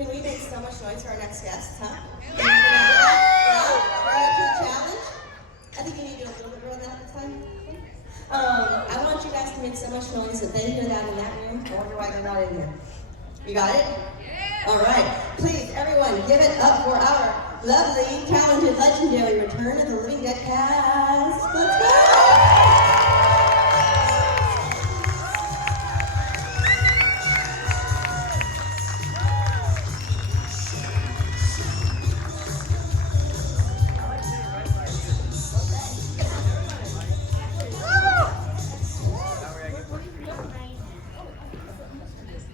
Can we make so much noise for our next guests, huh? Yeah! We're up to the challenge. I think you need to do a little bit more of that this time. I want you guys to make so much noise that they hear that in that room. I wonder why they're not in here. You got it? Yeah. All right. Please, everyone, give it up for our lovely, talented, legendary return of the Living Dead cast. Let's go!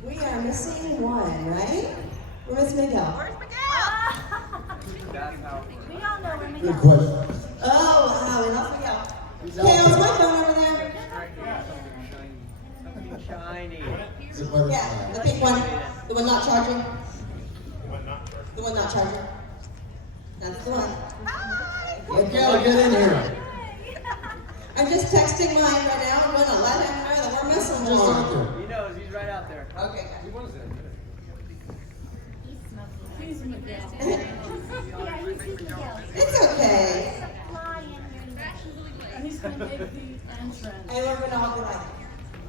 We are missing one, right? Where's Miguel? Where's Miguel? We all know where Miguel Good question. Oh, wow, and off we go. Okay, is my phone over there? Something shiny. It's a butterfly. Yeah, the pink one. The one not charging. The one not charging. That's the one. Miguel, get in here. I'm just texting mine right now. I'm going to let him know that we're missing Just out one. there. He knows, he's right out there. Okay, guys. He's Miguel. Yeah, he's Miguel. It's okay. And he's going to make the entrance. And we're going to all be like,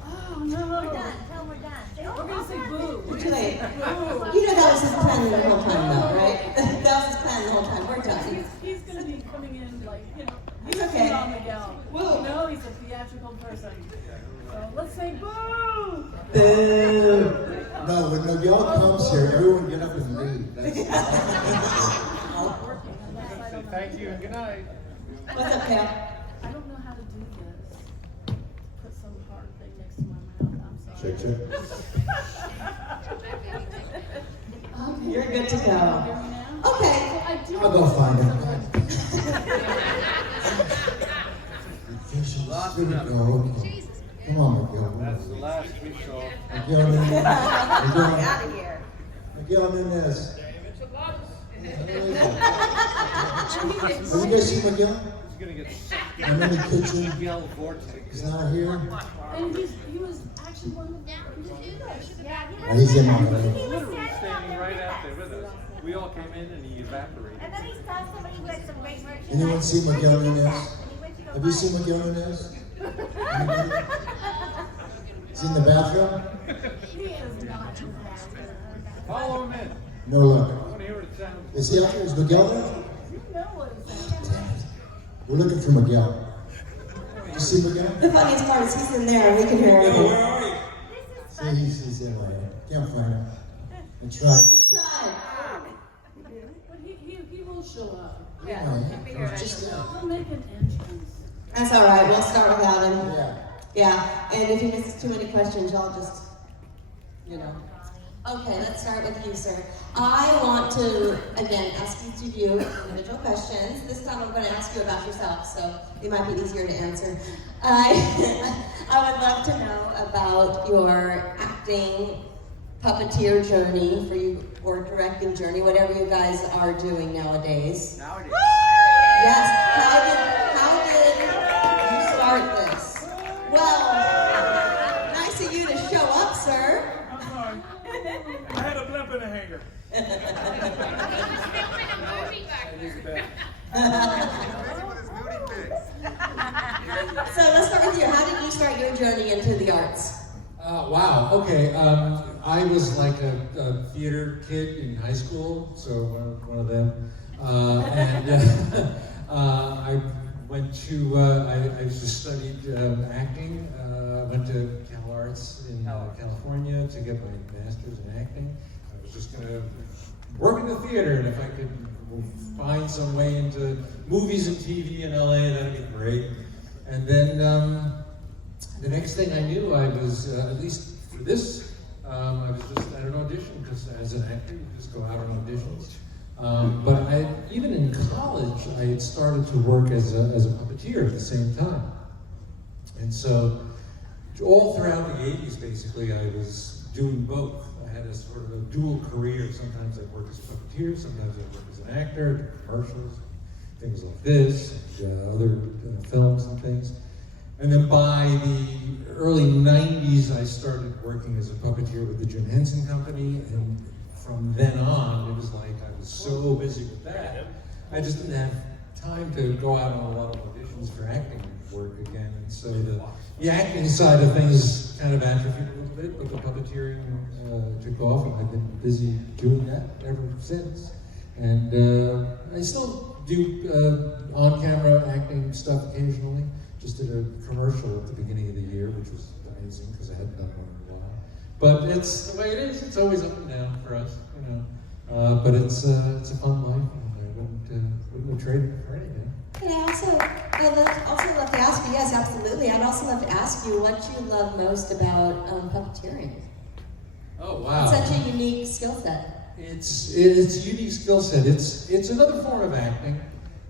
Oh, no. We're done. Tell him we're done. We're going to say boo. too late. Boo. You know that was his plan the whole time, though, right? That was his plan the whole time. We're done. He's going to be coming in like, He's he's okay. on Miguel. Woo. You know he's a theatrical person. So let's say boo. Boo. No, when Miguel comes here, everyone get up and leave. That's Working unless I don't know. Thank you and good night. What's up, Kale? I don't know how to do this. Put some hard thing next to my mouth. I'm sorry. check, check. You're good to Hear go. me now? Okay. So I do I'll go find him. Lost Here we enough. go. Okay. Come on, Miguel. That's the last we saw. Miguel Núñez. Out of here. Miguel Núñez. Have you guys seen Miguel? He's gonna get sucked I'm in the kitchen. Miguel vortex. He's not here. And he was actually one of the And he's in my room. Literally standing right out there with us. We all came in and he evaporated. And then he saw somebody who had some great merchandise. Anyone see Miguel Núñez? And he went to go Have you buy seen it. Miguel Núñez? Anybody? Is he in the bathroom? He is not in that. Follow him in. No look. I want to hear what it sounds like. Is he out there? Is Miguel there? You know what is happening. We're looking for Miguel. You see Miguel? The funniest part is he's in there and we can hear him. See, he's in there. Can't find him. I tried. He tried. But he will show up. Oh, yeah. Just there. He'll make an entrance. That's all right. We'll start without him. Yeah. Yeah. And if he misses too many questions, y'all just, Okay, let's start with you, sir. I want to, again, ask each of you individual questions. This time I'm going to ask you about yourself, so it might be easier to answer. I would love to know about your acting, puppeteer journey for you, or directing journey, whatever you guys are doing nowadays. Nowadays. Yes. How did you start this? Well, nice of you to show up, sir. I'm sorry. I had a blimp in a hanger. So let's start with you. How did you start your journey into the arts? Wow. Okay. I was like a theater kid in high school, so one of them. I went to. I just studied acting. Went to Cal Arts in California to get my master's in acting. I was just gonna work in the theater, and if I could find some way into movies and TV in LA, that'd be great. And then the next thing I knew, I was, at least for this, I was just at an audition, because as an actor, you just go out on auditions. But even in college, I had started to work as a puppeteer at the same time. And so, all throughout the 80s, basically, I was doing both. I had a sort of a dual career. Sometimes I'd work as a puppeteer, sometimes I'd work as an actor, do commercials, things like this, and, other films and things. And then by the early 90s, I started working as a puppeteer with the Jim Henson Company, and from then on, it was like I was so busy with that, I just didn't have time to go out on a lot of auditions for acting work again. And so the acting side of things kind of atrophied a little bit, but the puppeteering took off, and I've been busy doing that ever since. And I still do on-camera acting stuff occasionally. Just did a commercial at the beginning of the year, which was amazing because I hadn't done one in a while. But it's the way it is. It's always up and down for us, you know. But it's a fun life, and I wouldn't have traded it for anything. And I'd also love to ask you, yes, absolutely. I'd also love to ask you what you love most about puppeteering. Oh wow! It's such a unique skill set. It's a unique skill set. It's another form of acting.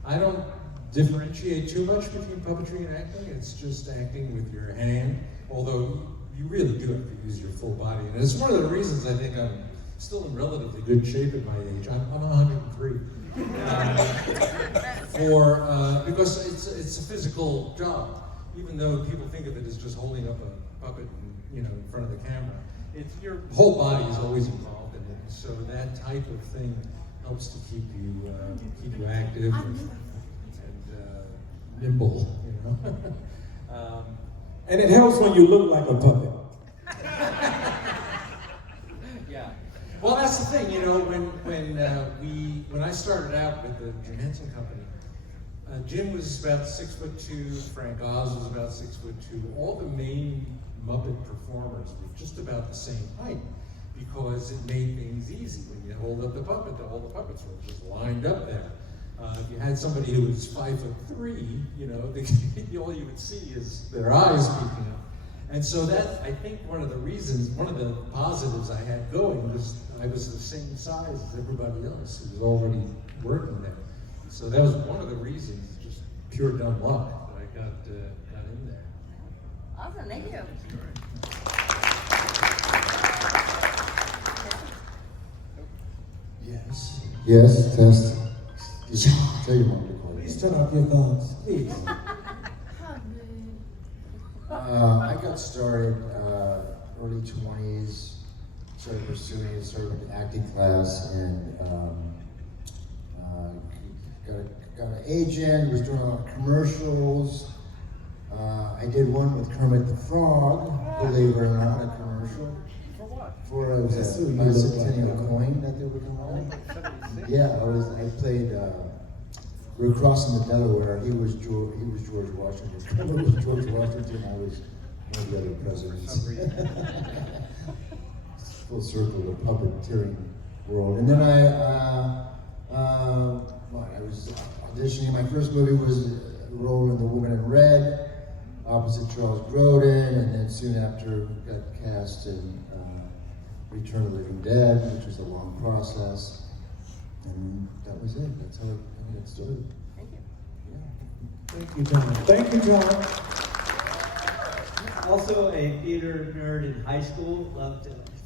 I don't differentiate too much between puppetry and acting. It's just acting with your hand, although you really do have to use your full body. And it's one of the reasons I think I'm still in relatively good shape at my age. I'm 103. Because it's a physical job. Even though people think of it as just holding up a puppet, in front of the camera, your whole body is always involved in it. So that type of thing helps to keep you active and nimble, And it helps when you look like a puppet. Yeah. Well, that's the thing, when I started out with the Jim Henson Company, Jim was about 6'2", Frank Oz was about 6'2". All the main Muppet performers were just about the same height because it made things easy. When you hold up the puppet, all the puppets were just lined up there. If you had somebody who was 5'3", all you would see is their eyes peeking up. And so that, I think one of the positives I had going was I was the same size as everybody else who was already working there. So that was one of the reasons, just pure dumb luck, that I got in there. Awesome, thank you. Yes. Yes, test. Tell your mom to call you. Please turn off your phones, please. I got started early 20s, started an acting class, and got an agent, was doing a lot of commercials. I did one with Kermit the Frog, believe it or not, a commercial. For what? For a bicentennial coin that they were doing. Yeah, I played, we were crossing the Delaware. He was George Washington. Kermit was George Washington. I was one of the other presidents. Full circle of puppeteering world. And then I was auditioning. My first movie was a role in The Woman in Red, opposite Charles Grodin, and then soon after got cast in Return of the Living Dead, which was a long process. And that was it. That's how I got started. Thank you. Thank you, John. Thank you, John. Also a theater nerd in high school.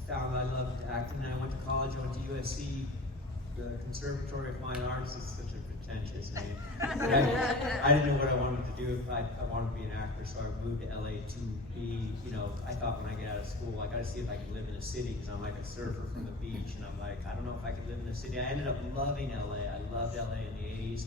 Found I loved acting. I went to college. I went to USC, the Conservatory of Fine Arts. It's such a pretentious name. I didn't know what I wanted to do. I wanted to be an actor, so I moved to LA to be. I thought when I get out of school, I got to see if I can live in a city because I'm like a surfer from the beach, and I'm like, I don't know if I could live in a city. I ended up loving LA. I loved LA in the '80s.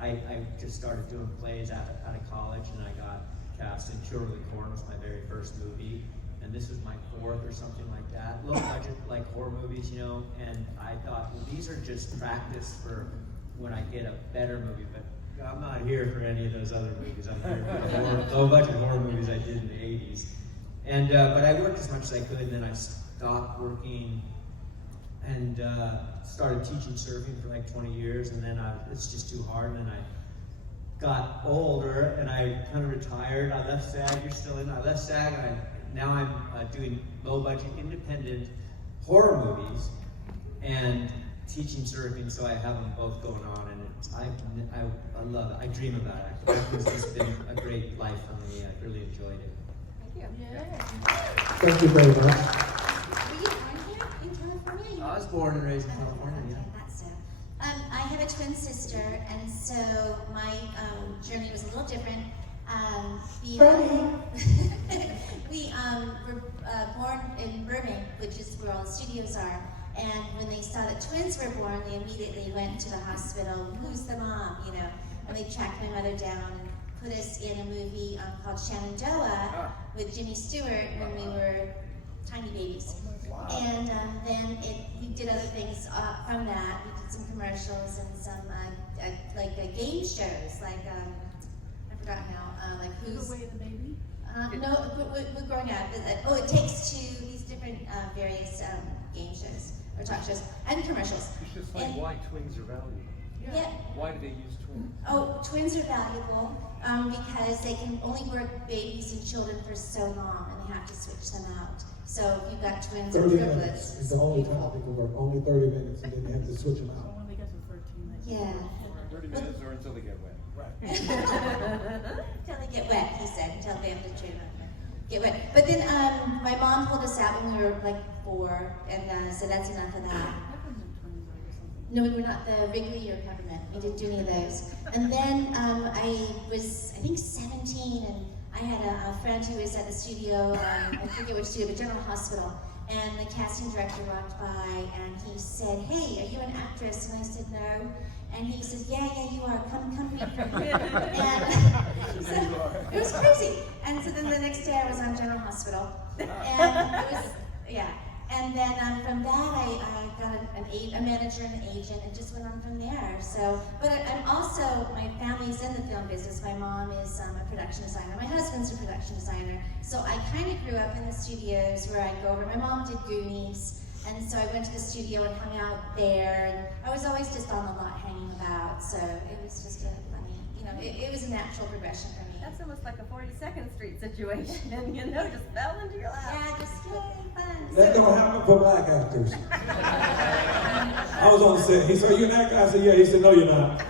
I just started doing plays out of college, and I got cast in Children of the Corn was my very first movie, and this was my fourth or something like that. Low budget, like horror movies, and I thought, well, these are just practice for when I get a better movie, but I'm not here for any of those other movies. I'm here for the low budget horror movies I did in the '80s. And but I worked as much as I could, and then I stopped working and started teaching surfing for like 20 years, and then it's just too hard, and then I got older, and I kind of retired. I left SAG. You're still in. I left SAG, and now I'm doing low-budget, independent horror movies and teaching surfing. So I have them both going on, and I love it. I dream about it. It's just been a great life for me. I really enjoyed it. Thank you. Yeah. Thank you very much. Were you born here in California? I was born and raised in California. Okay, that's so. I have a twin sister, and so my journey was a little different. We were born in Burbank, which is where all the studios are. And when they saw that twins were born, they immediately went to the hospital. Who's the mom? You know, and they tracked my mother down and put us in a movie called Shenandoah with Jimmy Stewart when we were tiny babies. And then we did other things from that. We did some commercials and some game shows, like I forgot now, like Who's Away the Baby? no, we're growing up. It Takes Two. These different various game shows or talk shows and commercials. You should explain And- why twins are valuable. Yeah. Why do they use twins? Oh, twins are valuable because they can only work babies and children for so long, and they have to switch them out. So if you've got twins or 30 triplets, minutes is the only time they can work, only 30 minutes, and then you have to switch them So out. when they get to 13, they Yeah. 30 minutes or until they get wet. Until they get wet, he said, until they have to train them. Get wet. But then my mom pulled us out when we were like 4, and so that's enough of that. Peppermint twins or something. No, we were not the Wrigley or Peppermint. We didn't do any of those. And then I was, I think, 17, and I had a friend who was at the studio, I forget which studio, but General Hospital. And the casting director walked by, and he said, "Hey, are you an actress?" And I said, "No." And he says, "Yeah, you are. Come meet her." And so, it was crazy. And so then the next day I was on General Hospital. And it was, yeah. And then from that I got a manager and an agent, and just went on from there. So, but I'm also, my family's in the film business. My mom is a production designer. My husband's a production designer. So I kind of grew up in the studios where I'd go over. My mom did Goonies. And so I went to the studio and hung out there, and I was always just on the lot hanging about, so it was just a funny, you know, it was a natural progression for me. That's almost like a 42nd Street situation, you know, just fell into your lap. Yeah, just yay, fun. That don't happen for black actors. I was on set. He said, "Are you an actor?" I said, "Yeah." He said, "No, you're not."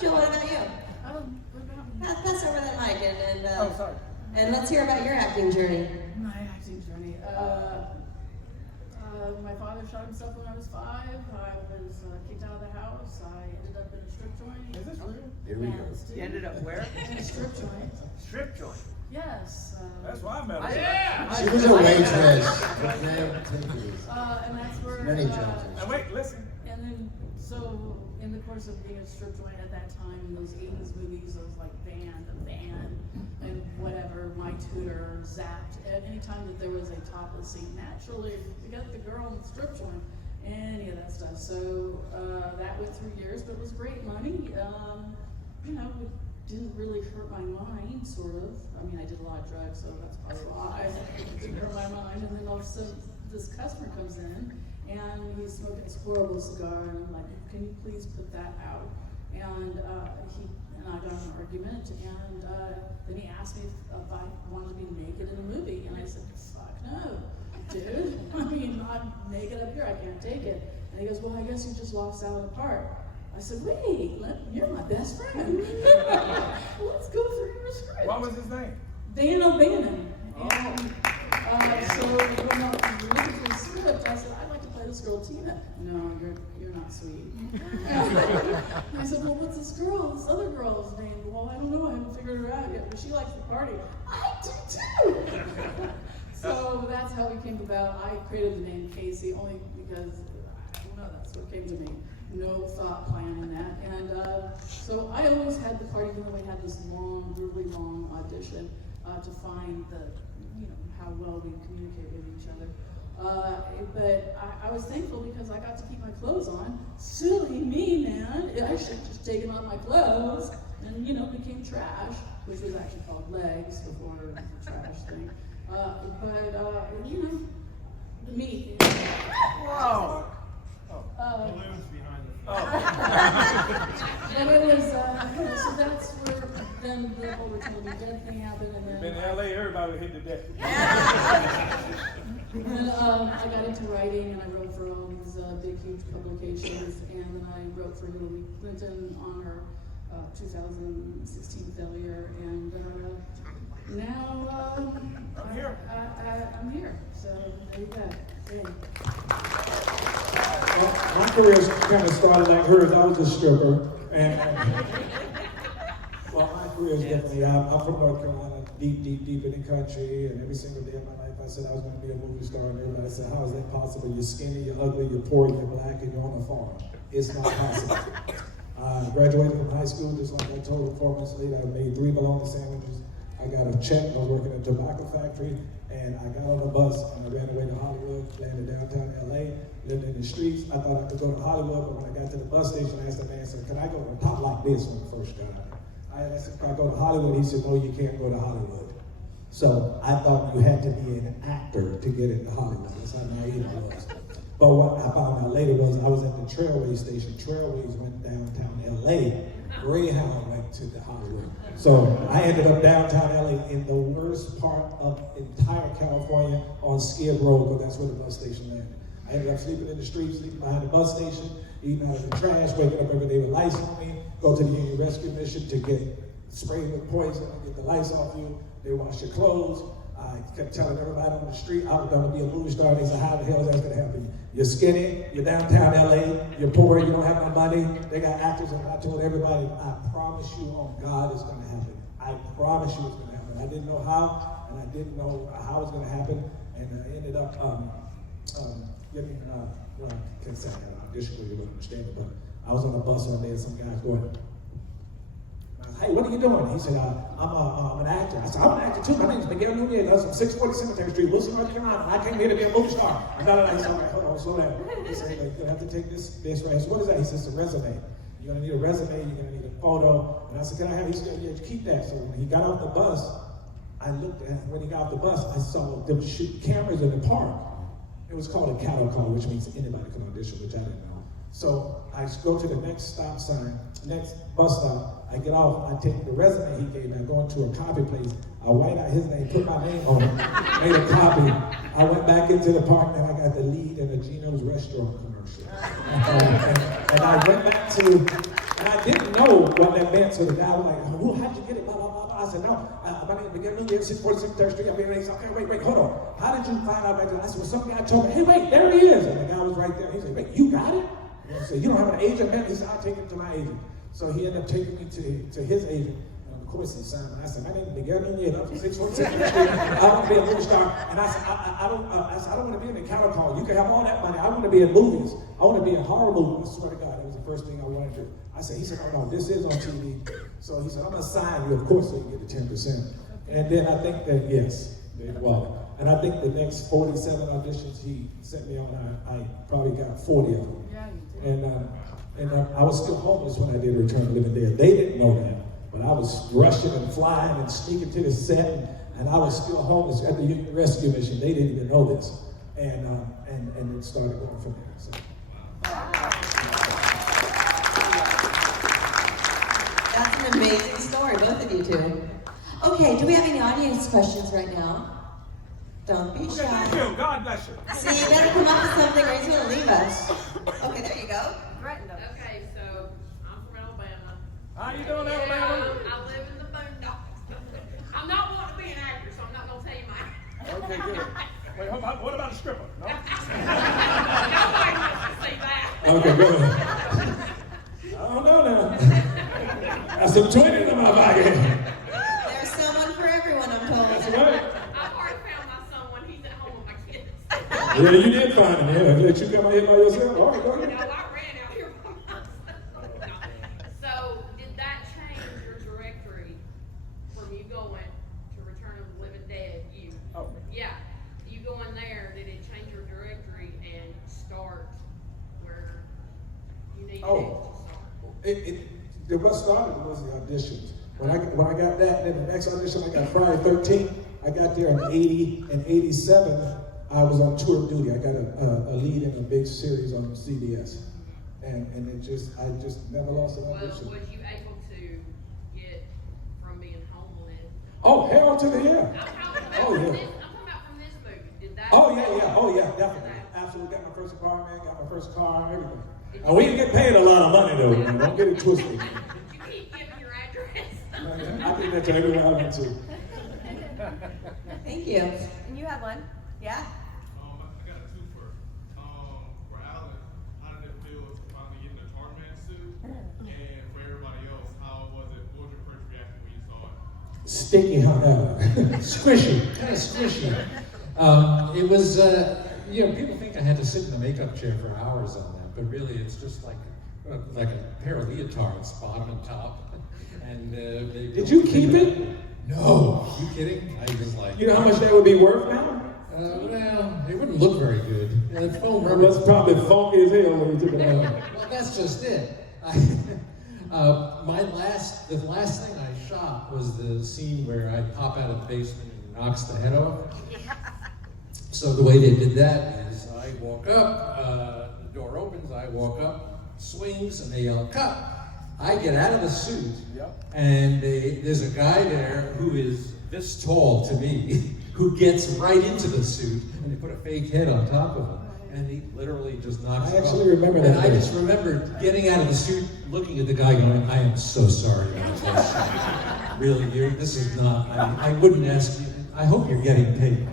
Jill, what about you? What about me? Pass over that mic and Oh, sorry. and let's hear about your acting journey. My acting journey. My father shot himself when I was 5. I was kicked out of the house. I ended up in a strip joint. Is this real? Here we go. You ended up where? In a strip joint. Strip joint. Yes. That's why I met her. Yeah! She was a waitress. But damn, take it easy. And that's where. Many jobs. Now wait, listen. And then, so in the course of being a strip joint at that time, in those 80s movies, those like The Van, and whatever, My Tutor, Zapped, at any time that there was a topless scene, naturally, you got the girl in the strip joint, any of that stuff. So that went through years, but it was great money. You know, it didn't really hurt my mind, sort of. I mean, I did a lot of drugs, so that's probably why it didn't hurt my mind. And then all of a sudden, this customer comes in, and he's smoking this horrible cigar, and I'm like, "Can you please put that out?" And I got in an argument, and then he asked me if I wanted to be naked in a movie, and I said, "Fuck no, dude. I mean, I'm naked up here, I can't take it." And he goes, "Well, I guess you just lost Allan apart." I said, "Wait, you're my best friend. Let's go through your script." What was his name? Dan O'Bannon. And so when I was looking for the script, I said, "I'd like to play this girl Tina." "No, you're not sweet." And I said, "Well, what's this other girl's name?" "Well, I don't know, I haven't figured her out yet, but she likes to party." "I do too." So that's how it came about. I created the name Casey only because, I don't know, that's what came to me. No thought plan in that. And so I always had the part, even though we had this long, really long audition to find how well we communicate with each other. But I was thankful because I got to keep my clothes on. Silly me, man. I should have just taken off my clothes and, became trash, which was actually called legs before it was a trash thing. Me. Whoa! Balloons behind the And it was, so that's where then the whole Return of the Dead thing happened, and then Been in LA, everybody hit the deck. and then I got into writing, and I wrote for all these big, huge publications, and then I wrote for Hillary Clinton on her 2016 failure, and now I'm here. I'm here, so there you go. Yay. Well, my career's kind of started like hers. I was a stripper, and well, my career is definitely. I'm from North Carolina. deep in the country, and every single day of my life I said I was going to be a movie star, and everybody said, how is that possible? You're skinny, you're ugly, you're poor, you're black, and you're on a farm. It's not possible. I graduated from high school, just like I told you 4 months later. I made 3 bologna sandwiches. I got a check. I was working at a tobacco factory, and I got on a bus and I ran away to Hollywood, landed downtown LA, lived in the streets. I thought I could go to Hollywood, but when I got to the bus station, I asked the man, said, can I go to a top like this when I first got out? I asked if I go to Hollywood. He said, no, you can't go to Hollywood. So I thought you had to be an actor to get into Hollywood. That's how naive I was. But what I found out later was I was at the Trailways station. Trailways went downtown LA. Greyhound went to the Hollywood. So I ended up downtown LA in the worst part of entire California on Skid Row, because that's where the bus station landed. I ended up sleeping in the streets, sleeping behind the bus station, eating out of the trash, waking up every day with lice on me, go to the Union Rescue Mission to get sprayed with poison, get the lice off you, they wash your clothes. I kept telling everybody on the street I was going to be a movie star. They said, how the hell is that going to happen? You're skinny, you're downtown LA, you're poor, you don't have no money. They got actors, and I told everybody, I promise you on God it's going to happen. I promise you it's going to happen. I didn't know how, and I didn't know how it's going to happen, and I ended up getting, well, I can't say I had an audition where you wouldn't understand it, but I was on a bus one day and some guys going, hey, what are you doing? He said, I'm an actor. I said, I'm an actor too. My name is Miguel Núñez. I was from 640 Cemetery Street, Wilson, North Carolina. I came here to be a movie star. I got it. He said, all right, hold on, slow down. He said, hey, you have to take this right. I said, what is that? He says, it's a resume. You're going to need a resume. You're going to need a photo. And I said, can I have it? He said, yeah, keep that. So when he got off the bus, I looked at, when he got off the bus, I saw them shoot cameras in the park. It was called a cattle call, which means anybody can audition, which I didn't know. So I go to the next stop sign, next bus stop. I get off, I take the resume he gave me, I go into a copy place, I white out his name, put my name on it, made a copy. I went back into the park and I got the lead in a Gino's restaurant commercial. And I went back to, and I didn't know what that meant, so the guy was like, oh, how'd you get it, blah, blah, blah, blah. I said, no, my name is Miguel Núñez, 646 3rd Street. I mean, he said, okay, wait, hold on. How did you find out about this? I said, well, some guy told me, hey, wait, there he is. And the guy was right there. He said, wait, you got it? And I said, you don't have an agent, man? He said, I'll take it to my agent. So he ended up taking me to his agent. And of course, he signed me. I said, my name is Miguel Núñez. I'm from 646 Street. I want to be a movie star. And I said, I don't want to be in the cattle call. You can have all that money. I want to be in movies. I want to be in horror movies. I swear to God, that was the first thing I wanted to do. He said, oh no, this is on TV. So he said, I'm going to sign you, of course, so you get the 10%. And then I think that, yes, well, and I think the next 47 auditions he sent me on, I probably got 40 of them. Yeah, you did. And I was still homeless when I did Return of the Living Dead. They didn't know that, but I was rushing and flying and sneaking to the set, and I was still homeless at the Union Rescue Mission. They didn't even know this, and it started going from there. So. That's an amazing story, both of you two. Okay, do we have any audience questions right now? Don't be shy. Thank you. God bless you. See, you better come up with something or he's going to leave us. Okay, there you go. Threatened them. Okay, so I'm from Alabama. How you doing, Alabama? I live in the boondocks. I'm not wanting to be an actor, so I'm not going to tell you mine. Okay, good. Wait, hold on. What about a stripper? No? Nobody wants to see that. Okay, good. I don't know now. That's some twinning in my body. There's someone for everyone, I'm told. That's right. I've already found my son when he's at home with my kids. Yeah, you did find him. Yeah, let you come out here by yourself. All right, go No, ahead. I ran out here by myself. So, did that change your directory from you going to Return of the Living Dead? Oh. Yeah, you going there, did it change your directory and start where you needed it to start? What started was the auditions. When I got that, then the next audition I got Friday 13th. I got there in 80 and 87. I was on tour duty. I got a lead in a big series on CBS, and I just never lost an audition. Was you able to get from being homeless? Oh, hell to the yeah. I'm talking about Oh, from yeah. this. I'm talking about from this movie. Did that? Oh yeah, definitely. Absolutely. Got my first apartment, got my first car, everything. And we didn't get paid a lot of money though. Man. Don't get it twisted. Did you keep giving your address? I did that to everywhere I went to. Thank you. And you have one? Yeah? I got a twofer. For Allan, how did it feel to finally get in the Trautman suit? And for everybody else, how was it? What was your first reaction when you saw it? sticky, however. Squishy, kind of squishy. It was, people think I had to sit in the makeup chair for hours on that, but really it's just like a pair of leotards, bottom and top. And did you keep it? No, you kidding? I was like, you know how much that would be worth now? Well, it wouldn't look very good. Foam It was probably funky as hell when we took it out. Well, that's just it. The last thing I shot was the scene where I pop out of the basement and knocks the head off. So the way they did that is I walk up, the door opens, I walk up, swings, and they yell, cut. I get out of the suit, and there's a guy there who is this tall to me, who gets right into the suit, and they put a fake head on top of him, and he literally just knocks it off. I actually remember that. And I just remember getting out of the suit, looking at the guy going, I am so sorry about this. Really, this is not, I wouldn't ask you, I hope you're getting paid.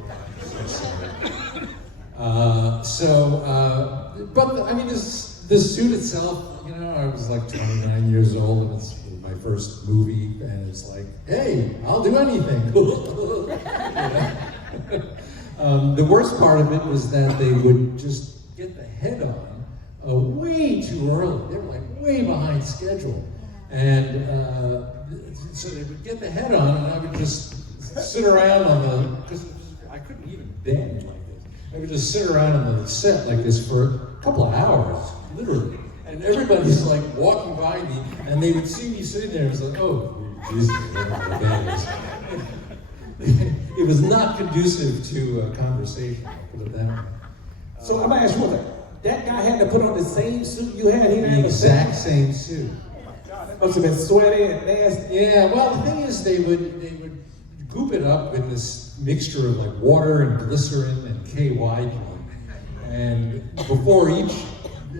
This suit itself, I was like 29 years old, and it's my first movie, and it's like, hey, I'll do anything. The worst part of it was that they would just get the head on way too early. They were like way behind schedule. And so they would get the head on, and I would just sit around because I couldn't even bend like this. I would just sit around on the set like this for a couple of hours, literally. And everybody's like walking by me, and they would see me sitting there, and it's like, oh, Jesus, it was not conducive to a conversation, I'll put it that way. So I'm gonna ask you one thing. That guy had to put on the same suit you had? The exact same suit. That must have been sweaty and nasty. Yeah, well, the thing is, they would goop it up with this mixture of like water and glycerin and KY jelly. And before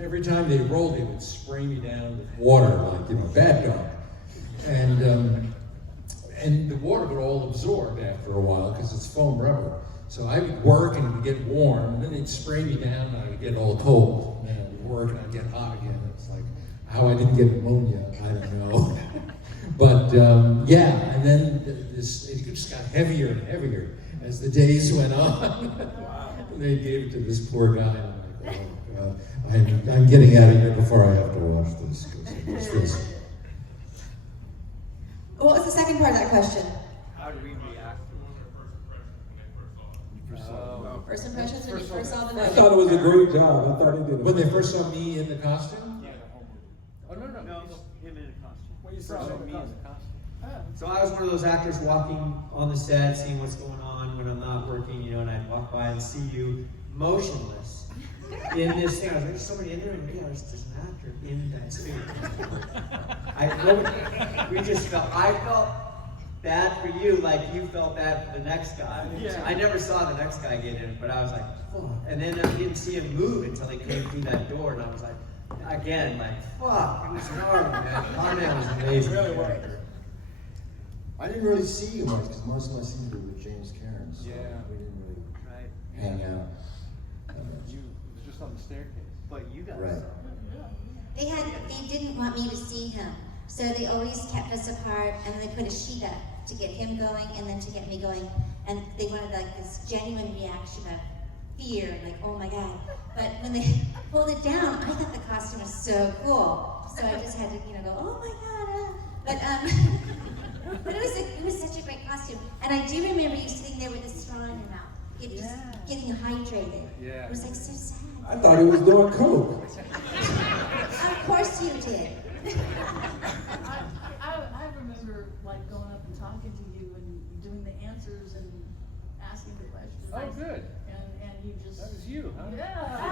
every time they rolled, they would spray me down with water, like, bad dog. And the water would all absorb after a while because it's foam rubber. So I would work and it would get warm, and then they'd spray me down and I would get all cold. And then I would work and I'd get hot again. It was like, how I didn't get pneumonia, I don't know. But and then it just got heavier and heavier as the days went on. And they gave it to this poor guy. And I'm like, oh God, I'm getting out of here before I have to watch this. What was the second part of that question? How do we react? First impressions when you first saw the movie. I thought it was a great job. I thought he did it. When they first saw me in the costume? Yeah. Oh, no. No, him in a costume. Well, you saw me in the costume. So I was one of those actors walking on the set, seeing what's going on when I'm not working, and I'd walk by and see you motionless in this thing. I was like, there's somebody in there, and there's an actor in that suit. I felt bad for you, like you felt bad for the next guy. Yeah. I never saw the next guy get in, but I was like, fuck. And then I didn't see him move until he came through that door, and I was like, again, fuck. It was gnarly, man. My man was amazing. Really was. I didn't really see you much because most of my scenes were with James Cairns. So we didn't really hang out. It was just on the staircase. But you guys Right. They didn't want me to see him, so they always kept us apart, and they put a sheet up to get him going and then to get me going, and they wanted like this genuine reaction of fear, like, oh my God. But when they pulled it down, I thought the costume was so cool, so I just had to, go, oh my God. But it was such a great costume, and I do remember you sitting there with a straw in your mouth, getting hydrated. Yeah. It was like so sad. I thought he was doing coke. Of course you did. I remember like going up and talking to you and doing the answers and asking the questions. Oh, good. And you just. That was you, huh? Yeah. I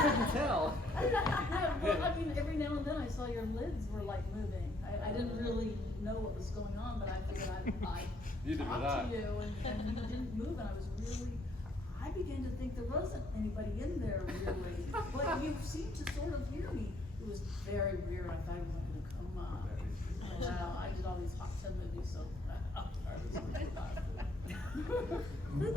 couldn't tell. Every now and then I saw your lids were like moving. I didn't really know what was going on, but I figured I'd talk to you, and you didn't move, and I began to think there wasn't anybody in there really, but you seemed to sort of hear me. It was very weird. I thought it was going to come on. Wow, I did all these hot tub movies, so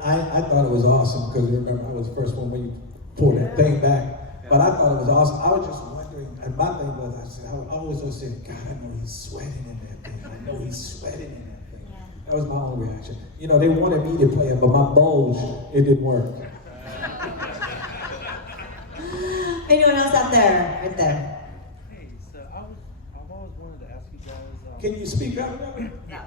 I thought it was awesome because remember I was the first one when you pulled that thing back. But I thought it was awesome. I was just wondering, and my thing was, I always was saying, God, I know he's sweating in that thing. I know he's sweating in that thing. That was my own reaction. You know, they wanted me to play it, but my bulge, it didn't work. Anyone else out there? Right there. Hey, so I've always wanted to ask you guys. Can you speak up? No.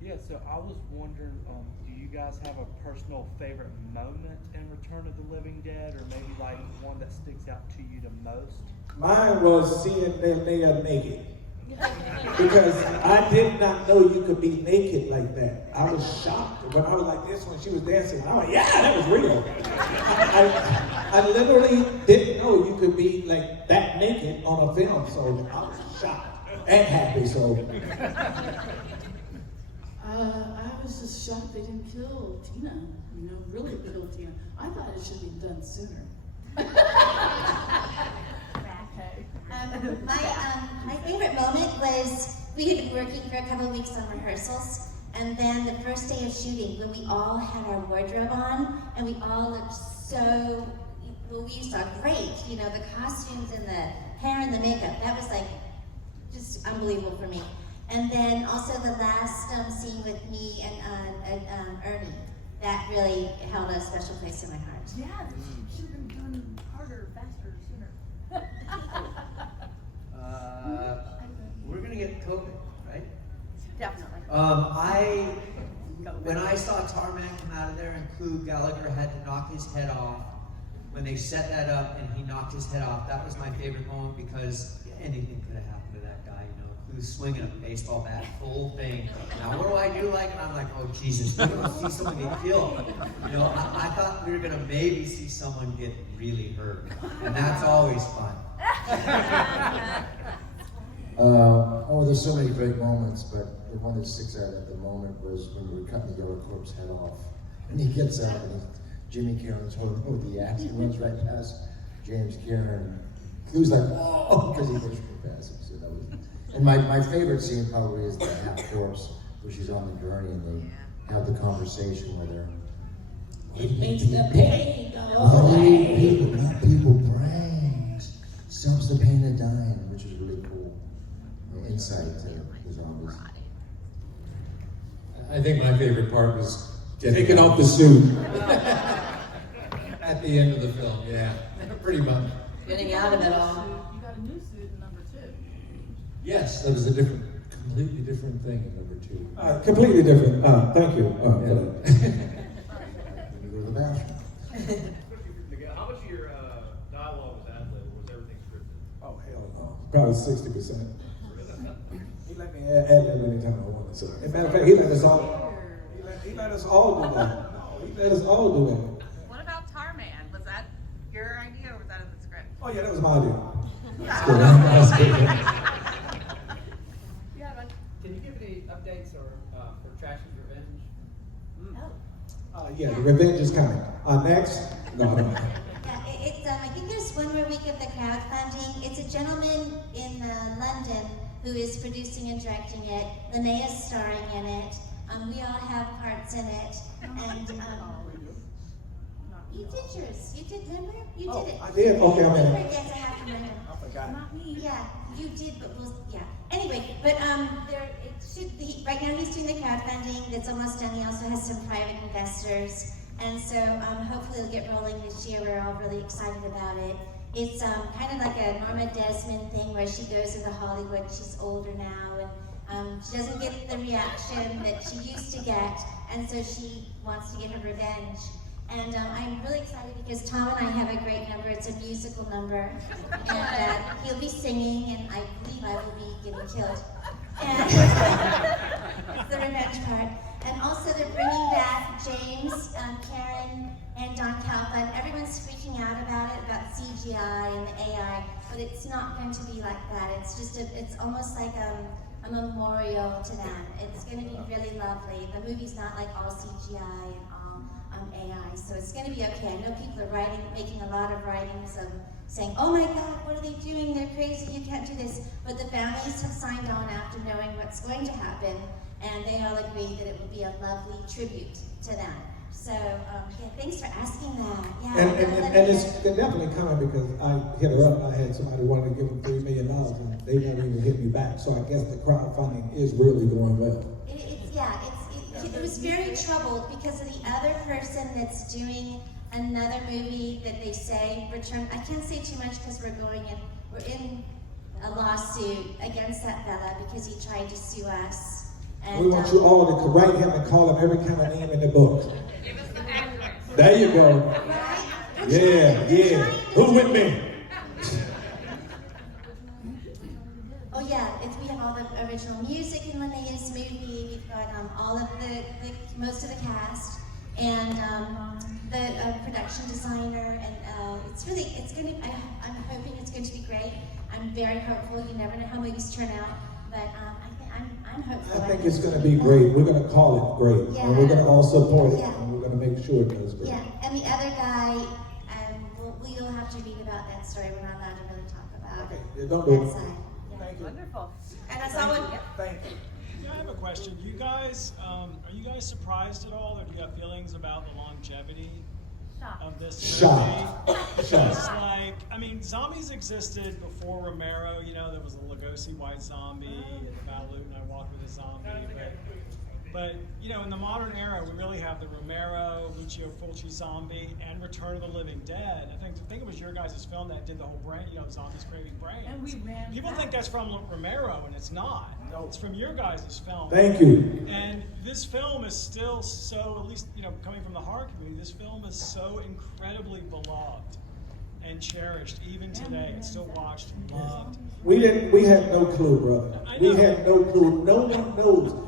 Yeah, so I was wondering, do you guys have a personal favorite moment in Return of the Living Dead, or maybe like one that sticks out to you the most? Mine was seeing them there naked. Because I did not know you could be naked like that. I was shocked when I was like this when she was dancing. I was like, yeah, that was real. I literally didn't know you could be like that naked on a film, so I was shocked and happy. So I was just shocked they didn't kill Tina. You know, really kill Tina. I thought it should be done sooner. My favorite moment was we had been working for a couple of weeks on rehearsals, and then the first day of shooting when we all had our wardrobe on and we all looked so, well, we saw great, you know, the costumes and the hair and the makeup, that was like just unbelievable for me. And then also the last scene with me and Ernie, that really held a special place in my heart. Yeah, should have been done harder, faster, sooner. We're gonna get COVID, right? Definitely. When I saw Tarman come out of there and Clue Gallagher had to knock his head off, when they set that up and he knocked his head off, that was my favorite moment because anything could have happened to that guy, you know. Clue's swinging a baseball bat, full thing. Now what do I do like? And I'm like, oh Jesus, we're gonna see someone get killed. You know, I thought we were gonna maybe see someone get really hurt, and that's always fun. There's so many great moments, but the one that sticks out at the moment was when we were cutting the Yellow Corp's head off. And he gets out and Jimmy Caron's holding him with the axe. He runs right past James Caron. Clue's like, whoa, because he goes really fast. So that was, and my favorite scene probably is the half corpse where she's on the gurney and they have the conversation with her. It makes the pain go away. away. Not people brains. Stops the pain of dying, which is really cool. Insight to the zombies. I think my favorite part was taking off the suit. At the end of the film, yeah, pretty much. Getting out of it all. You got a new suit in number 2. Yes, that was a completely different thing in number 2. Completely different. Thank you. Let me go to the bathroom. Miguel, how much of your dialogue was ad-lib? Was everything scripted? Oh, hell no. Probably 60%. He let me add lib anytime I wanted. So, as a matter of fact, he let us all. He let us all do that. He let us all do that. What about Tarman? Was that your idea or was that in the script? Oh yeah, that was my idea. Yeah, can you give any updates or for Trash's Revenge? Yeah, the revenge is coming. Next? No, I don't know. Yeah, I think there's one more week of the crowdfunding. It's a gentleman in London who is producing and directing it. Linnea's starring in it. We all have parts in it. And you did yours. You did, remember? You did it. I did? Okay, I'm in it. Yes, I have to remember. I forgot. Not me. Yeah, you did, but yeah. Anyway, but it should be, right now he's doing the crowdfunding that's almost done. He also has some private investors. And so hopefully it'll get rolling this year. We're all really excited about it. It's kind of like a Norma Desmond thing where she goes into Hollywood. She's older now, and she doesn't get the reaction that she used to get, and so she wants to get her revenge. And I'm really excited because Thom and I have a great number. It's a musical number, and he'll be singing, and I believe I will be getting killed. And it's the revenge part. And also they're bringing back James, Karen, and Don Calfa. Everyone's freaking out about it, about CGI and the AI, but it's not going to be like that. It's just it's almost like a memorial to them. It's going to be really lovely. The movie's not like all CGI and all AI, so it's going to be okay. I know people are making a lot of writings of saying, oh my God, what are they doing? They're crazy, you can't do this. But the families have signed on after knowing what's going to happen, and they all agree that it will be a lovely tribute to them. So, yeah, thanks for asking that. Yeah. And it's definitely coming because I hit her up. I had somebody wanted to give them $3 million and they never even hit me back. So I guess the crowdfunding is really going well. It was very troubled because of the other person that's doing another movie that they say return. I can't say too much because we're in a lawsuit against that fella because he tried to sue us. And, we want you all to write him and call him every kind of name in the book. Give us the address. There you go. Right? Yeah. Who with me? Oh yeah, we have all the original music in Linnea's movie. We've got all of most of the cast and the production designer, and I'm hoping it's going to be great. I'm very hopeful. You never know how movies turn out, but I'm hopeful. I think it's going to be great. We're going to call it great, yeah. and we're going to all support it, Yeah. and we're going to make sure it does great. Yeah, and the other guy, we'll have to read about that story. We're not allowed to really talk about Okay, don't do that it. side. Yeah. Thank you. Wonderful. And that's all. Thank you. Yeah, I have a question. You guys, are you guys surprised at all, or do you have feelings about the longevity of this Shocked. movie? Because, like, I mean, zombies existed before Romero. You know, there was the Lugosi white zombie, and the Balut and I Walked with a Zombie. But you know, in the modern era, we really have the Romero, Lucio Fulci zombie, and Return of the Living Dead. I think it was your guys' film that did the whole brand, you know, zombies craving brains. And we ran People think that's from Romero, and it's not. No, it's from your guys' film. Thank you. And this film is still so, at least, you know, coming from the horror community, this film is so incredibly beloved and cherished even today. It's still watched and loved. We had no clue, brother. We had no clue. No one knows.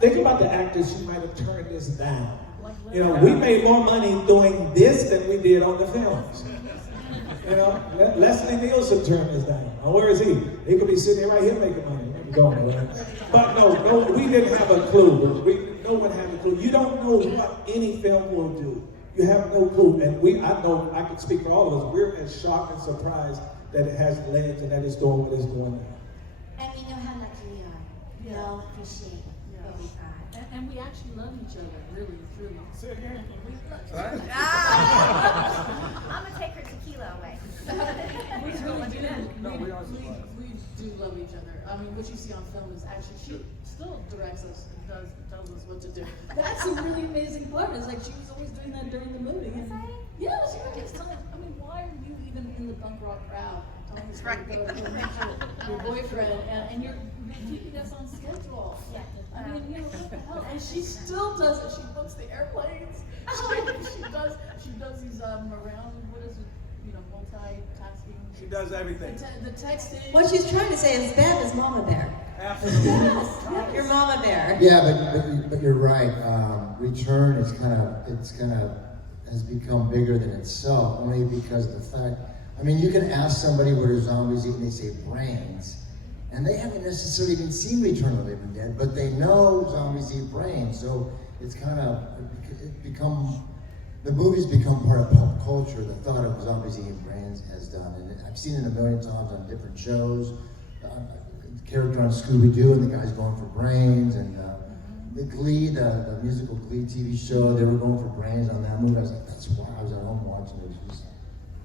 Think about the actors who might have turned this down. You know, we made more money doing this than we did on the films. You know, Leslie Nielsen turned this down. Oh, where is he? He could be sitting right here making money. But no, we didn't have a clue. No one had a clue. You don't know what any film will do. You have no clue. And I know, I can speak for all of us, we're as shocked and surprised that it has legs and that it's doing what it's doing now. And we know how lucky we are. We all appreciate what we got. And we actually love each other, really, truly. I'm gonna take her tequila away. We really do. We do love each other. I mean, what you see on film is actually, she still directs us and tells us what to do. That's a really amazing part. It's like she was always doing that during the movie. Yeah, she would just tell us, I mean, why are you even in the punk rock crowd? That's right. Your boyfriend, and you're keeping us on schedule. Yeah. I mean, you know, what the hell? And she still does it. She books the airplanes. She does these around, what is it, you know, multitasking. She does everything. The texting. What she's trying to say is Bev is Mama Bear. Absolutely. Yes. You're Mama Bear. Yeah, but you're right. Return is has become bigger than itself, only because of the fact. I mean, you can ask somebody what are zombies eat, and they say brains, and they haven't necessarily even seen Return of the Living Dead, but they know zombies eat brains. So it's the movie's become part of pop culture. The thought of zombies eating brains has done, and I've seen it a million times on different shows. Character on Scooby-Doo, and the guy's going for brains, and the Glee, the musical Glee TV show, they were going for brains on that movie. I was like, that's why I was at home watching it.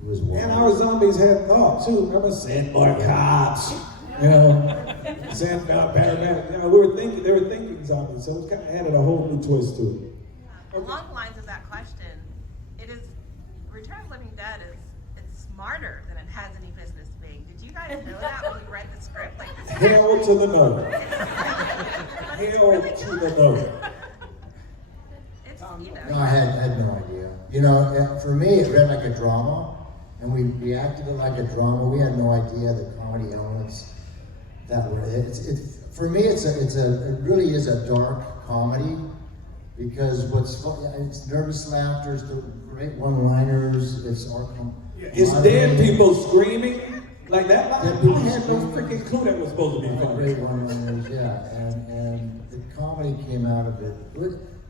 It was wild. And our zombies had thought too. Remember, send more cops. You know, send paramedics. You know, they were thinking zombies, so it kind of added a whole new twist to it. Along the lines of that question, Return of the Living Dead it's smarter than it has any business being. Did you guys know that when you read the script? Like, Hell to the no. Hell to the no. It's, No, I had no idea. You know, for me, it read like a drama, and we reacted it like a drama. We had no idea the comedy elements that were it. For me, it really is a dark comedy, because it's nervous laughter, it's the great one-liners, it's dead people screaming like that. We had no freaking clue that was supposed to be funny. Great one-liners, yeah, and the comedy came out of it.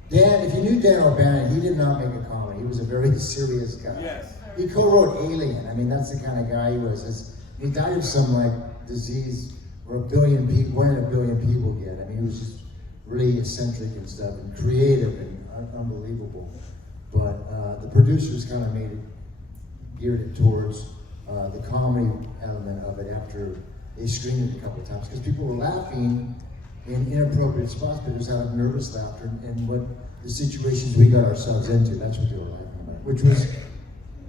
Dan, if you knew Dan O'Bannon, he did not make a comedy. He was a very serious guy. Yes. He co-wrote Alien. I mean, that's the kind of guy he was. He died of some disease where 1 billion people get. I mean, he was just really eccentric and stuff, and creative and unbelievable. but the producers kind of made it, geared it towards the comedy element of it after they screened it a couple of times, because people were laughing in inappropriate spots, but it was out of nervous laughter, and what the situations we got ourselves into, that's what they were laughing about, which was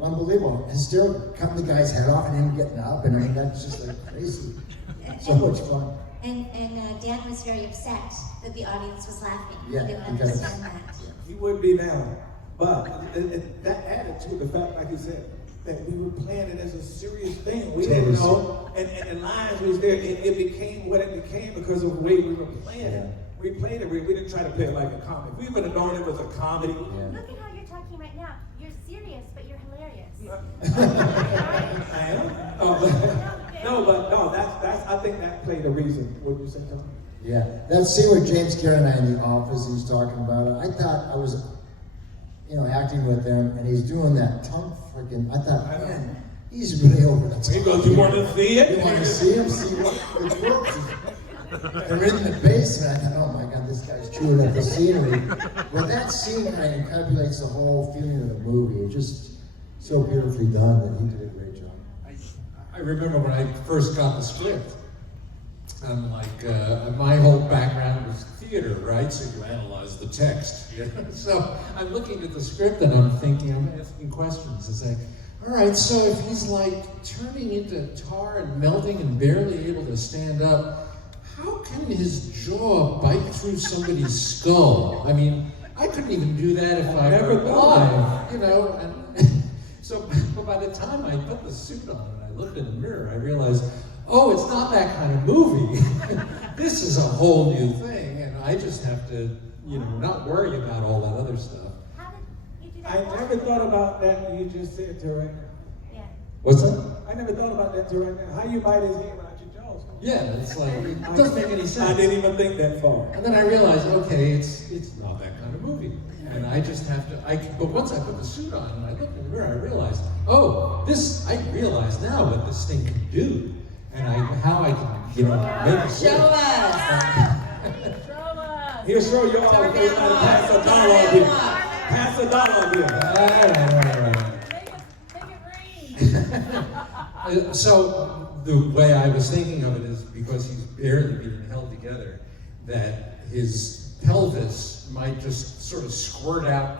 unbelievable. Hysterical, cutting the guy's head off and him getting up, and I mean, that's just like crazy. So much fun. And Dan was very upset that the audience was laughing. Yeah, He didn't because- understand that. He would be now. But that added to the fact, like you said, that we were playing it as a serious thing. We didn't know, and the lines was there. It became what it became because of the way we were playing it. We played it. We didn't try to play it like a comedy. If we would have known it was a comedy. Look at how you're talking right now. You're serious, but you're hilarious. I am. No, that's. I think that played a reason. What you said, Tom? Yeah, that scene with James Karen and I in the office, he's talking about it. I thought I was, acting with him, and he's doing that tongue freaking. I thought, man, he's really over the top. He goes, you want to see it? You want to see him? See what the corpse is. They're in the basement. I thought, oh my God, this guy's chewing up the scenery. Well, that scene kind of encapsulates the whole feeling of the movie. It's just so beautifully done that he did a great job. I remember when I first got the script, I'm like, my whole background was theater, right? So you analyze the text. So I'm looking at the script and I'm thinking, I'm asking questions. It's like, all right, so if he's like turning into tar and melting and barely able to stand up, how can his jaw bite through somebody's skull? I mean, I couldn't even do that if I were alive, And so, but by the time I put the suit on and I looked in the mirror, I realized, oh, it's not that kind of movie. This is a whole new thing, and I just have to, not worry about all that other stuff. How did you do that? I never thought about that you just said to right now. Yeah. What's that? I never thought about that till right now. How you bite his head without your jaws? Yeah, it's like, it doesn't make any sense. I didn't even think that far. And then I realized, okay, it's not that kind of movie. And I just have to, but once I put the suit on and I looked in the mirror, I realized, I realize now what this thing can do. And how I can, make it Show work. us. Show us. He'll show you all Turn if you down gotta one. pass a Turn dollar down up here. one. Pass a dollar up here. Make it rain. So the way I was thinking of it is because he's barely being held together, that his pelvis might just sort of squirt out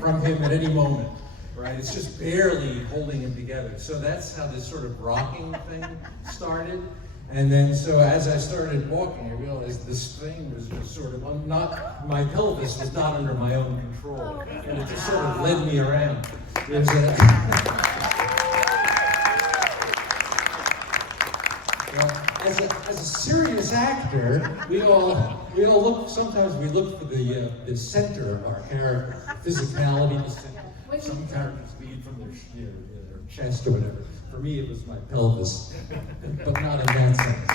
from him at any moment, right? It's just barely holding him together. So that's how this sort of rocking thing started. And then so as I started walking, I realized this thing was just sort of my pelvis was not under my own control. And it just sort of led me around. There's as a serious actor, we all look. Sometimes we look for the center of our character, physicality. The center. Some characters lead from their chest or whatever. For me, it was my pelvis, but not in that sense. I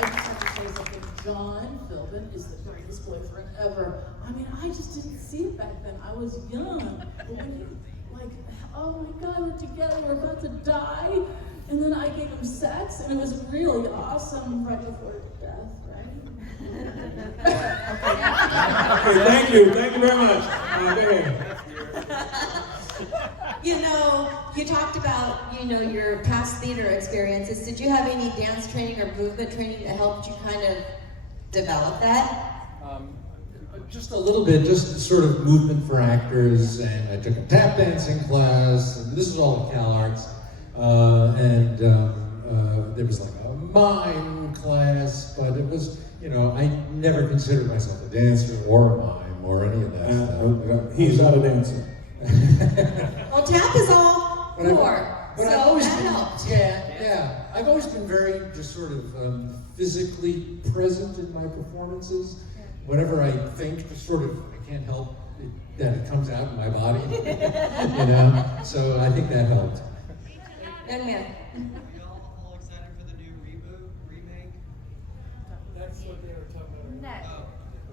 just have to say something. John Philbin is the greatest boyfriend ever. I mean, I just didn't see it back then. I was young. But when he, oh my God, we're together, we're about to die. And then I gave him sex, and it was really awesome right before death, right? Okay, thank you very much. Go ahead. You talked about, your past theater experiences. Did you have any dance training or movement training that helped you kind of develop that? Just a little bit, just sort of movement for actors, and I took a tap dancing class, and this is all at Cal Arts. There was like a mime class, but it was, I never considered myself a dancer or a mime or any of that stuff. He's not a dancer. Well, tap is all core, so that helped. Yeah. I've always been very just sort of physically present in my performances. Whatever I think, just sort of, I can't help that it comes out in my body, So I think that helped. Young man. Are y'all all excited for the new remake? That's what they were talking about. No.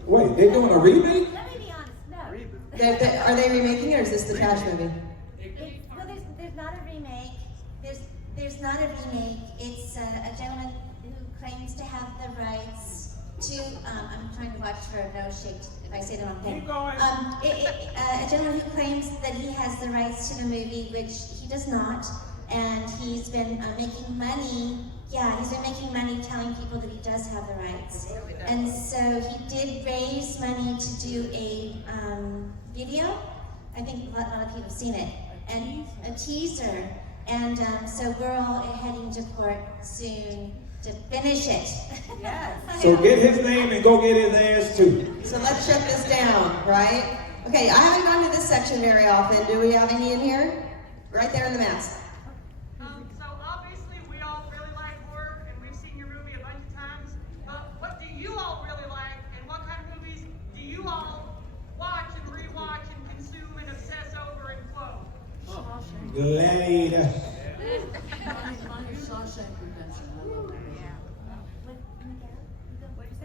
Wait, they're doing a remake? Let me be honest, no. Are they remaking, or is this the trash movie? Well, there's not a remake. There's not a remake. It's a gentleman who claims to have the rights I'm trying to watch for a nose shake if I say the wrong thing. Keep going. A gentleman who claims that he has the rights to the movie, which he does not, and he's been making money. Yeah, he's been making money telling people that he does have the rights. And so he did raise money to do a video. I think a lot of people have seen it. And a teaser. And so we're all heading to court soon to finish it. Yes. So get his name and go get his ass too. So let's shut this down, right? Okay, I haven't gone to this section very often. Do we have any in here? Right there in the mask. So obviously we all really like horror, and we've seen your movie a bunch of times. But what do you all really like, and what kind of movies do you all watch and rewatch and consume and obsess over and quote? Gladiator. Mine is Shawshank Redemption. I love that.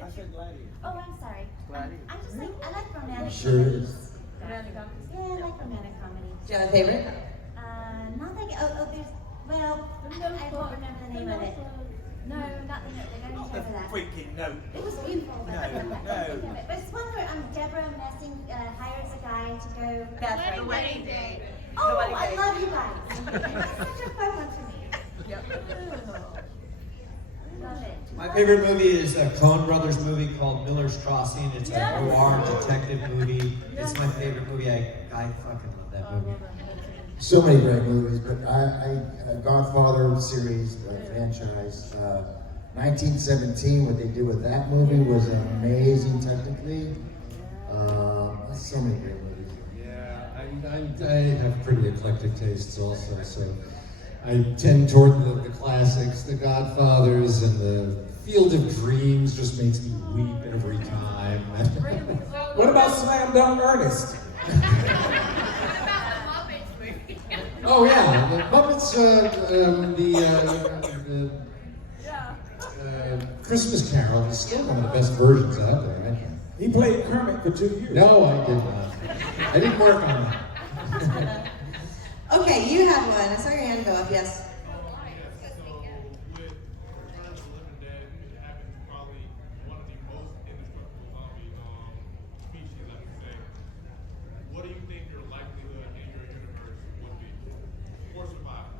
I said Gladiator. Oh, I'm sorry. I'm just like, I like romantic Sure. comedies. Romantic comedies? Yeah, I like romantic comedies. Do you have a favorite? Not like, there's, well, I don't remember the name of it. No, not the note. I don't remember that. Freaking no. It was beautiful, but I can't think of it. But it's one where Deborah Messing hires a guy to go. That's The Wedding Day. Oh, I love you guys. That's such a fun one for me. Yep. Love it. My favorite movie is a Coen Brothers movie called Miller's Crossing. It's a noir detective movie. It's my favorite movie. I fucking love that movie. So many great movies, but Godfather series, franchise, 1917, what they did with that movie was amazing technically. So many great movies. Yeah, I have pretty eclectic tastes also, so I tend toward the classics, The Godfathers, and The Field of Dreams just makes me weep every time. What about Slam Dunk Ernest? Oh yeah, the Muppets, Christmas Carol is still one of the best versions out there, I think. He played Kermit for 2 years. No, I did not. I didn't work on that. Okay, you have one. I saw your hand go up, yes. What do you think your likelihood in your universe would be for survival?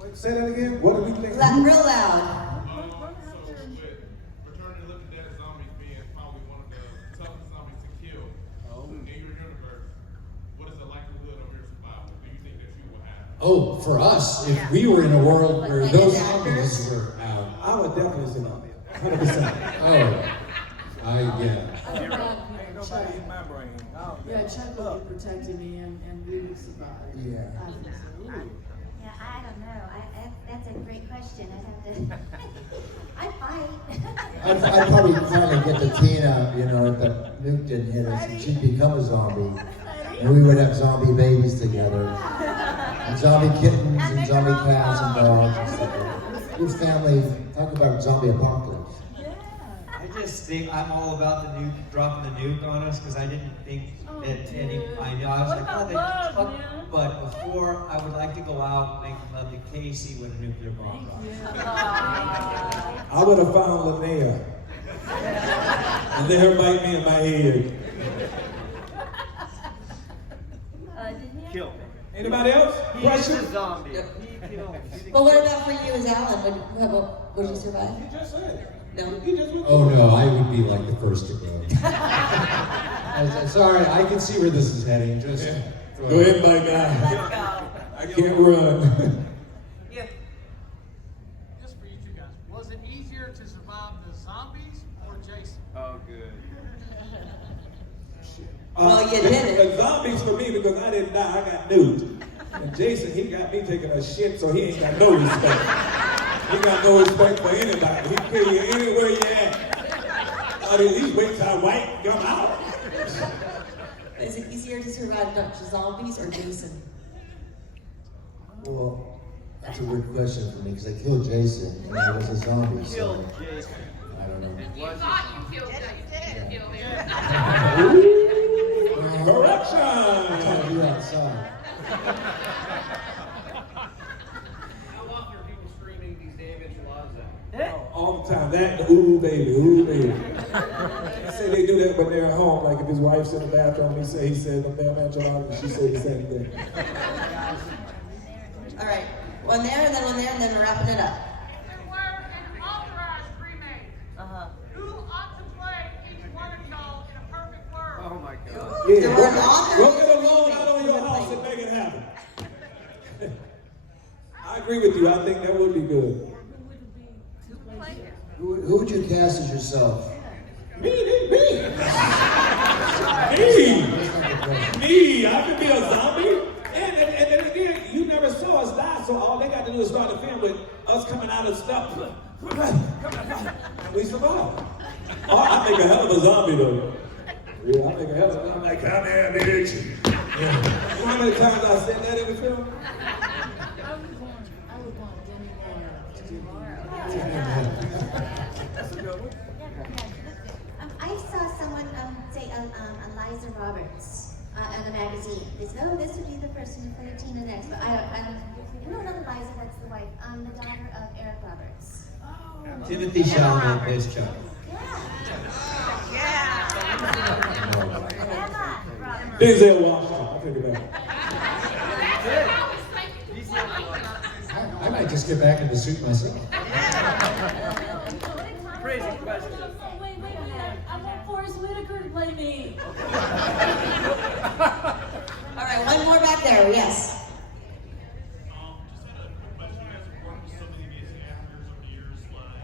Wait, say that again? What do we think? Real loud. So with Return of the Living Dead zombies being probably one of the toughest zombies to kill in your universe, what is the likelihood of your survival? Do you think that you will have? Oh, for us, if we were in a world where those zombies were out. I would definitely say that. 100%. Oh, yeah. Ain't nobody in my brain. Yeah, Chuck would be protecting me and we would survive. Yeah. I think so. Yeah, I don't know. That's a great question. I'd have to. I'd fight. I'd probably finally get the Tina, if the nuke didn't hit us, and she'd become a zombie. And we would have zombie babies together. And zombie kittens and zombie cats and dogs and stuff like that. Your family, talk about zombie apocalypse. I just think I'm all about the nuke, dropping the nuke on us, because I didn't think that any. I was like, oh, they fuck. But before, I would like to go out and make love to Casey with a nuclear bomb drops. I would have found Linnea. And let her bite me in my head. Kill. Anybody else? Question? He's a zombie. He killed. Well, what about for you as Allan? Would you survive? You just said it. No. Oh no, I would be like the first to go. Sorry, I can see where this is heading. Just go ahead, my guy. Let's go. I can't run. Yeah. Just for you two guys, was it easier to survive the zombies or Jason? Oh, good. Well, you did it. The zombies for me because I didn't die. I got nuked. And Jason, he got me taking a shit, so he ain't got no respect. He got no respect for anybody. He kill you anywhere you at. Or at least wait till I wipe and come out. Is it easier to survive zombies or Jason? Well, that's a weird question for me because I killed Jason and I was a zombie. So Jason. I don't know. You thought you killed Jason. You killed him. Correction! I told you outside. How often are people screaming these damn enchiladas out? All the time. That, ooh baby, ooh baby. They say they do that when they're at home, like if his wife's in the bathroom, he said, the damn enchilada, and she said the same thing. All right, one there, and then we're wrapping it up. If there were an authorized remake, who ought to play each one of y'all in a perfect world? Oh my God. Yeah, There was an author- go get a loan out on your house and make it happen. I agree with you, I think that would be good. Who would you cast as yourself? Me! I could be a zombie. And then again, you never saw us die, so all they got to do is start the film with us coming out of stuff. And we survive. Oh, I make a hell of a zombie though. Yeah, I make a hell of a zombie. I'm like, come here, bitch. Yeah. You know how many times I said that in the film? I would want Demi Moore to do Laura. That's a good one. I saw someone say Eliza Roberts on a magazine. They said, oh, this would be the person to play Tina next. But I don't know Eliza, that's the wife. The daughter of Eric Roberts. Timothy Chalamet plays Chuck. Denzel Washington. I'll take it back. I might just get back in the suit myself. Crazy question. Wait, I want Forrest Whitaker to play me. All right, one more back there, yes. Just had a quick question. You guys have worked with so many amazing actors over the years, like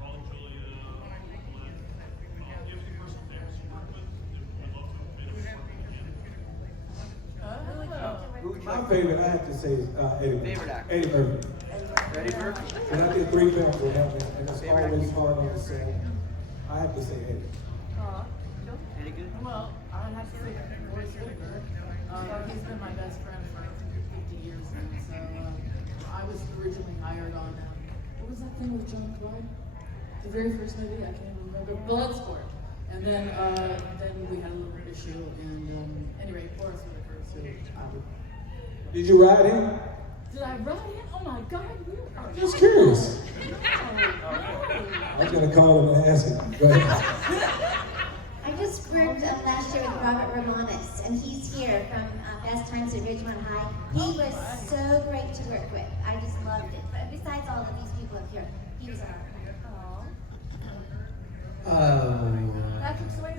Raul Julia, Glenn. Do you have any personal favorites you worked with? Would love to have made a work with again. My favorite, I have to say, is Eddie. Favorite actor. Eddie Murphy. Ready for it? And I did 3 films with him, and it's always hard on the set. I have to say Eddie. Any good? Well, I would have to say Forrest Whitaker. He's been my best friend for 50 years now. So I was originally hired on, what was that thing with John Clyde? The very first movie, I can't remember, Bloodsport. And then we had a little issue, and anyway, Forrest Whitaker, so I would. Did you ride him? Did I ride it? Oh my God, you are. Just curious. No. I was going to call him and ask him. Go ahead. I just worked last year with Robert Romanus, and he's here from Fast Times at Ridgemont High. He was so great to work with. I just loved it. But besides all of these people up here, he was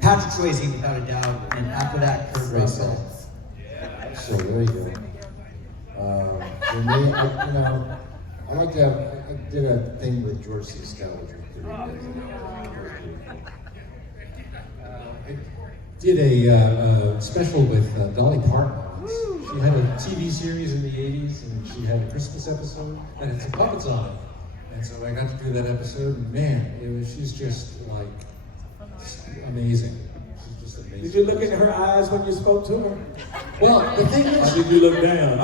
Patrick Swayze, without a doubt, and after that, Kurt Russell. So there you go. For me, I like to have, I did a thing with George C. Scaliger. I did a special with Dolly Parton. She had a TV series in the 80s, and she had a Christmas episode, and had some puppets on it. And so I got to do that episode, and man, she's just like amazing. She's just amazing. Did you look into her eyes when you spoke to her? Well, the thing is, or did you look down?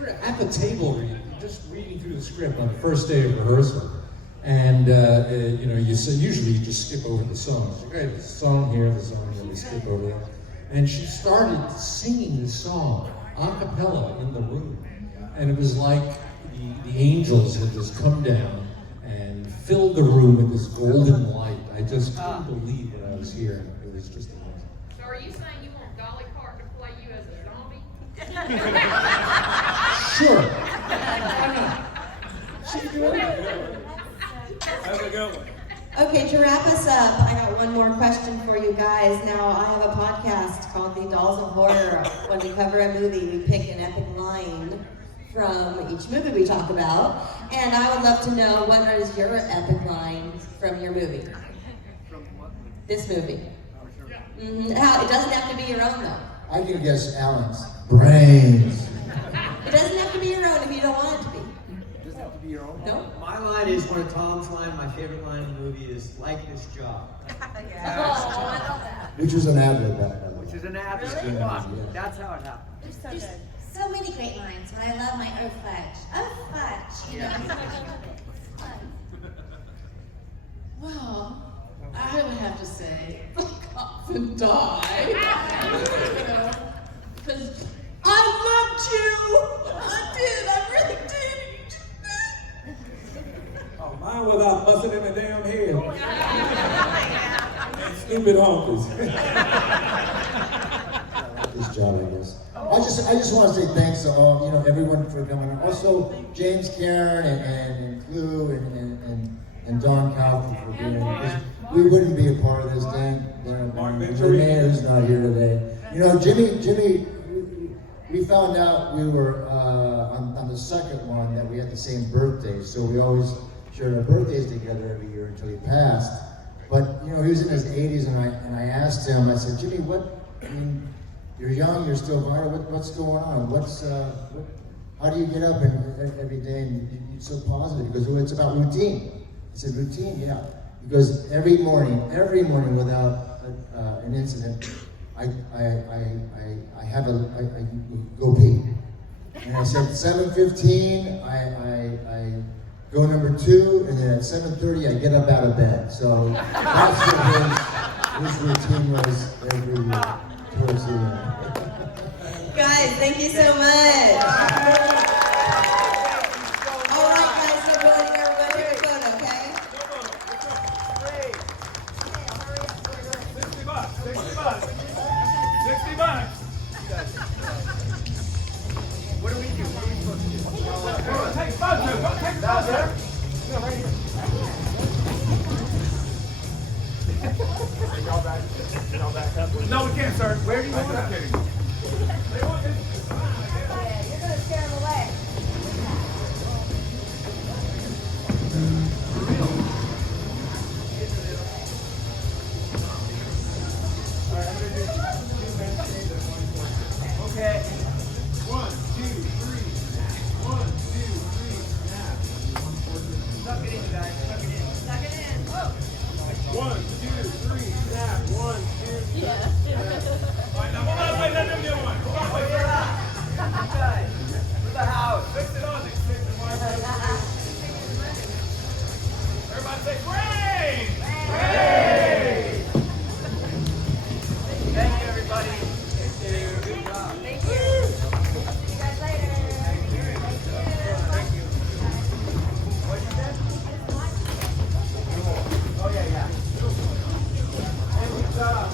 we're at the table just reading through the script on the first day of rehearsal. And usually you just skip over the songs. Okay, the song here, the song here, we skip over that. And she started singing the song a cappella in the room. And it was like the angels had just come down and filled the room with this golden light. I just couldn't believe what I was hearing. It was just amazing. So are you saying you want Dolly Parton to play you as a zombie? Sure. That's a good one. Okay, to wrap us up, I got one more question for you guys. Now, I have a podcast called The Dolls of Horror. When we cover a movie, we pick an epic line from each movie we talk about. And I would love to know, what is your epic line from your movie? From what? This movie. It doesn't have to be your own, though. I can guess Allan's. Brains. It doesn't have to be your own if you don't want it to be. Does it have to be your own? No? My line is one of Tom's line. My favorite line in the movie is "like this job." Which was an ad-lib back then. Which is an ad. Really? That's how it happened. There's so many great lines, but I love my earth fudge. Earth fudge, you know. It's fun. Well, I would have to say, fuck off and die. Because I loved you. I did. I really did. Stupid honkies. His job, I guess. I just want to say thanks to all, everyone for coming. Also, James, Karen, and Clue, and Don Kaufman for being here. Because we wouldn't be a part of this thing. Jermaine, who's not here today. Jimmy, we found out we were on the second one that we had the same birthday, so we always shared our birthdays together every year until he passed. But he was in his 80s, and I asked him. I said, Jimmy, you're young, you're still vital. What's going on? How do you get up every day and you're so positive? He goes, well, it's about routine. I said, routine, yeah. Because every morning without an incident, I go pee. And I said 7:15, I go number 2, and then at 7:30 I get up out of bed. So that's what his routine was every year towards the end. Guys, thank you so much. All right, guys, we're going here. We're going to take a photo, okay? $60. What do we do? What are we supposed to do? Take photos. Go take photos. No, right here. Y'all back up. No, we can't, sir. Where do you want that? Yeah, you're gonna scare them away. Okay. 1, 2, 3. 1, 2, 3. Snap. Suck it in, guys. Suck it in. Suck it in. Whoa. 1, 2, 3. Snap. 1, 2, 3. Yeah. All right, now hold on. Wait, let them get one. Hold on. Wait, wait. Guys, with the house. Fix it on. Fix it. Everybody say, great! Great! Thank you, everybody. Thank you. Good job. Thank you. See you guys later. Thank you. Thank you. What did you say? Oh, yeah. Hey, good job.